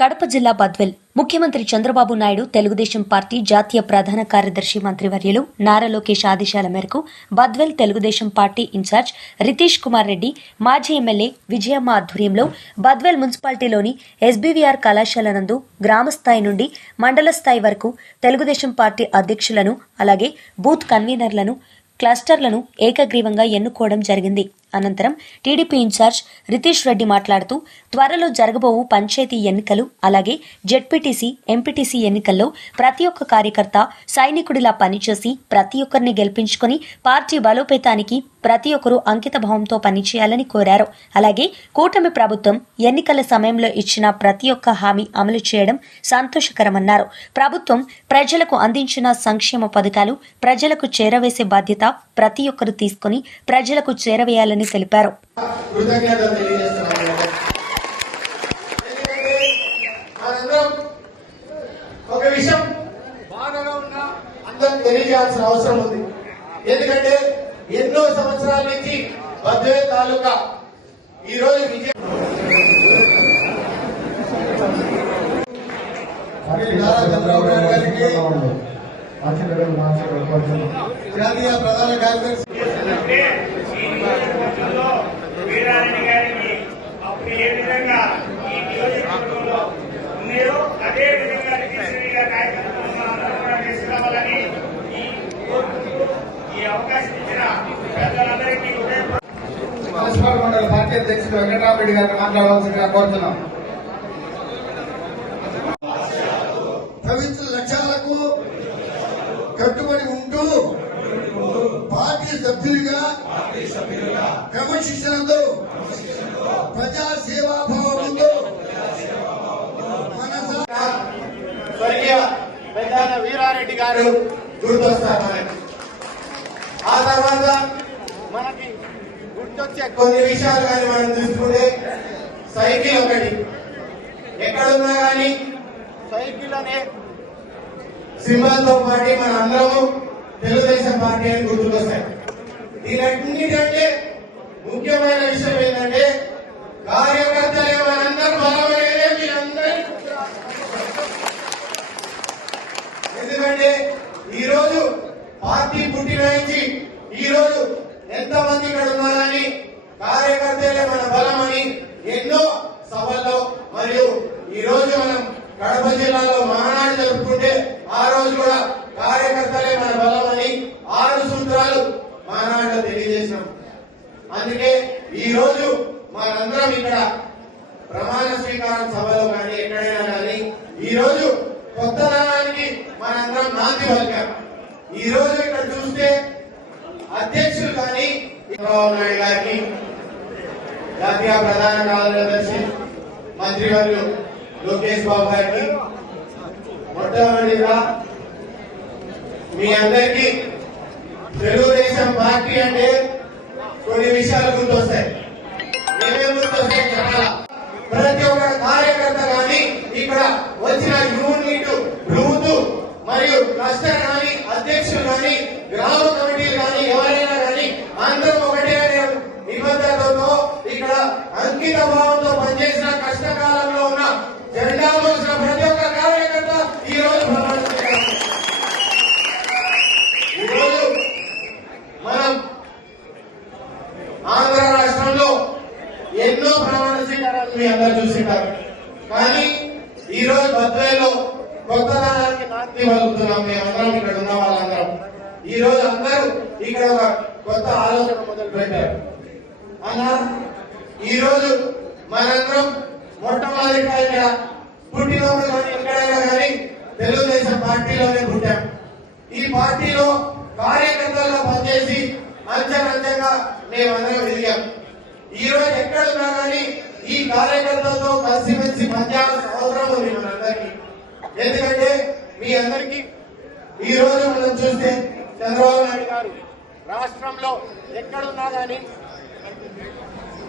కడప జిల్లా బద్వెల్. ముఖ్యమంత్రి చంద్రబాబు నాయుడు తెలుగుదేశం పార్టీ జాతీయ ప్రధాన కార్యదర్శి మంత్రివర్యులు నారా లోకేష్ ఆదేశాల మేరకు బద్వెల్ తెలుగుదేశం పార్టీ ఇన్ఛార్జ్ రితీష్ కుమార్ రెడ్డి మాజీ ఎమ్మెల్యే విజయమ్మ ఆధ్వర్యంలో బద్వెల్ మున్సిపాలిటీలోని ఎస్బీవీఆర్ కళాశాల నందు గ్రామస్థాయి నుండి మండల స్థాయి వరకు తెలుగుదేశం పార్టీ అధ్యక్షులను అలాగే బూత్ కన్వీనర్లను క్లస్టర్లను ఏకగ్రీవంగా ఎన్నుకోవడం జరిగింది. అనంతరం టీడీపీ ఇన్ఛార్జ్ రితీష్ రెడ్డి మాట్లాడుతూ త్వరలో జరగబోవు పంచాయతీ ఎన్నికలు అలాగే జెడ్పీటీసీ ఎంపీటీసీ ఎన్నికల్లో ప్రతి ఒక్క కార్యకర్త సైనికుడిలా పనిచేసి ప్రతి ఒక్కరిని గెలిపించుకొని పార్టీ బలోపేతానికి ప్రతి ఒక్కరూ అంకిత భావంతో పనిచేయాలని కోరారు. అలాగే కూటమి ప్రభుత్వం ఎన్నికల సమయంలో ఇచ్చిన ప్రతి ఒక్క హామీ అమలు చేయడం సంతోషకరమన్నారు. ప్రభుత్వం ప్రజలకు అందించిన సంక్షేమ పథకాలు ప్రజలకు చేరవేసే బాధ్యత ప్రతి ఒక్కరూ తీసుకొని ప్రజలకు చేరవేయాలని తెలిపారు. ఎందుకంటే మనందరం ఒక విషయం బాధగా ఉన్నా అందరికి తెలియజేయాల్సిన అవసరం ఉంది. ఎందుకంటే ఎన్నో సంవత్సరాల నుంచి బద్వే తాలూకా ఈ రోజు విజయ నారా చంద్రబాబు నాయుడు గారికి జాతీయ ప్రధాన కార్యదర్శి వీరారెడ్డి అప్పుడు ఏ విధంగా ఈ నియోజకవర్గంలో అదే విధంగా తీసుకురావాలని ఈ ఈ అవకాశం ఇచ్చిన పెద్దలందరికీ ఉదయం పార్టీ అధ్యక్షుడు వెంకటరామరెడ్డి గారిని మాట్లాడవలసిందిగా కోరుతున్నాం. పవిత్ర లక్ష్యాలకు కట్టుబడి ఉంటూ పార్టీ సభ్యులు క్రమశిక్షణతో ప్రజా సేవాభావంతో స్వర్గీయ పెద్దాన వీరారెడ్డి గారు గుర్తొస్తారు ఆ తర్వాత మనకి గుర్తొచ్చే కొన్ని విషయాలు కానీ మనం చూసుకుంటే సైకిల్ ఒకటి. ఎక్కడున్నా కానీ సైకిల్ అనే సింబల్తో పాటు మన అందరము తెలుగుదేశం పార్టీ అని గుర్తుకొస్తాయి. దీనన్నిటికంటే ముఖ్యమైన విషయం ఏంటంటే కార్యకర్తలే మనందరూ బలమనేదే మీరందరూ. ఎందుకంటే ఈరోజు పార్టీ పుట్టిన నుంచి ఈరోజు రోజు ఎంతమంది ఇక్కడ ఉన్నారని కార్యకర్తలే మన బలమని ఎన్నో సభల్లో మరియు ఈ రోజు మనం కడప జిల్లాలో మహానాడు జరుపుకుంటే ఆ రోజు కూడా కార్యకర్తలే మన బలమని మహానాడులో తెలియజేసినాం అందుకే ఈ రోజు మనందరం ఇక్కడ ప్రమాణ స్వీకారం సభలో కానీ ఎక్కడైనా కానీ ఈ రోజు కొత్త దానానికి మనందరం నాంది పలికాం. ఈ రోజు ఇక్కడ చూస్తే అధ్యక్షులు కానీ చంద్రబాబు నాయుడు గారిని జాతీయ ప్రధాన కార్యదర్శి మంత్రివర్యులు లోకేష్ బాబు గారికి మొట్టమొదటిగా మీ అందరికీ తెలుగుదేశం తెలుగుదేశం పార్టీ అంటే కొన్ని విషయాలు గుర్తొస్తాయి ఏమేమి గుర్తొస్తాయి చెప్పాలా ప్రతి ఒక్క కార్యకర్త కానీ ఇక్కడ వచ్చిన యూనిట్ రూతు మరియు క్లస్టర్ కానీ అధ్యక్షులు కానీ గ్రామ కమిటీలు కానీ ఎవరైనా కానీ అందరూ ఒకటే అనే నిబద్ధతతో ఇక్కడ అంకిత భావంతో పనిచేసిన కష్టకాలంలో ఉన్న జెండా మోసిన ప్రతి ఒక్క కార్యకర్త ఈ రోజు ప్రమాణ స్వీకారం ఈ రోజు మనం ఆంధ్ర రాష్ట్రంలో ఎన్నో ప్రమాణ స్వీకారాలు మీ అందరూ చూసింటారు. కానీ ఈ రోజు బద్వేలో కొత్త దానానికి నాంది పలుకుతున్నాం మేమందరం ఇక్కడ ఉన్న వాళ్ళందరం. ఈ రోజు అందరూ ఇక్కడ ఒక కొత్త ఆలోచన మొదలు పెట్టారు అన్న ఈ రోజు మనందరం మొట్టమొదటిగా ఇక్కడ పుట్టినప్పుడు కానీ ఎక్కడైనా కానీ తెలుగుదేశం పార్టీలోనే పుట్టాం. ఈ పార్టీలో కార్యకర్తలుగా పనిచేసి అంచెలంచెగా మేమందరం ఎదిగాం ఈ రోజు ఎక్కడున్నా కానీ ఈ కార్యకర్తలతో కలిసిమెలిసి పనిచేయాల్సిన అవసరం ఉంది మనందరికీ ఎందుకంటే మీ అందరికీ ఈ రోజు మనం చూస్తే చంద్రబాబు నాయుడు గారు రాష్ట్రంలో ఎక్కడున్నా కానీ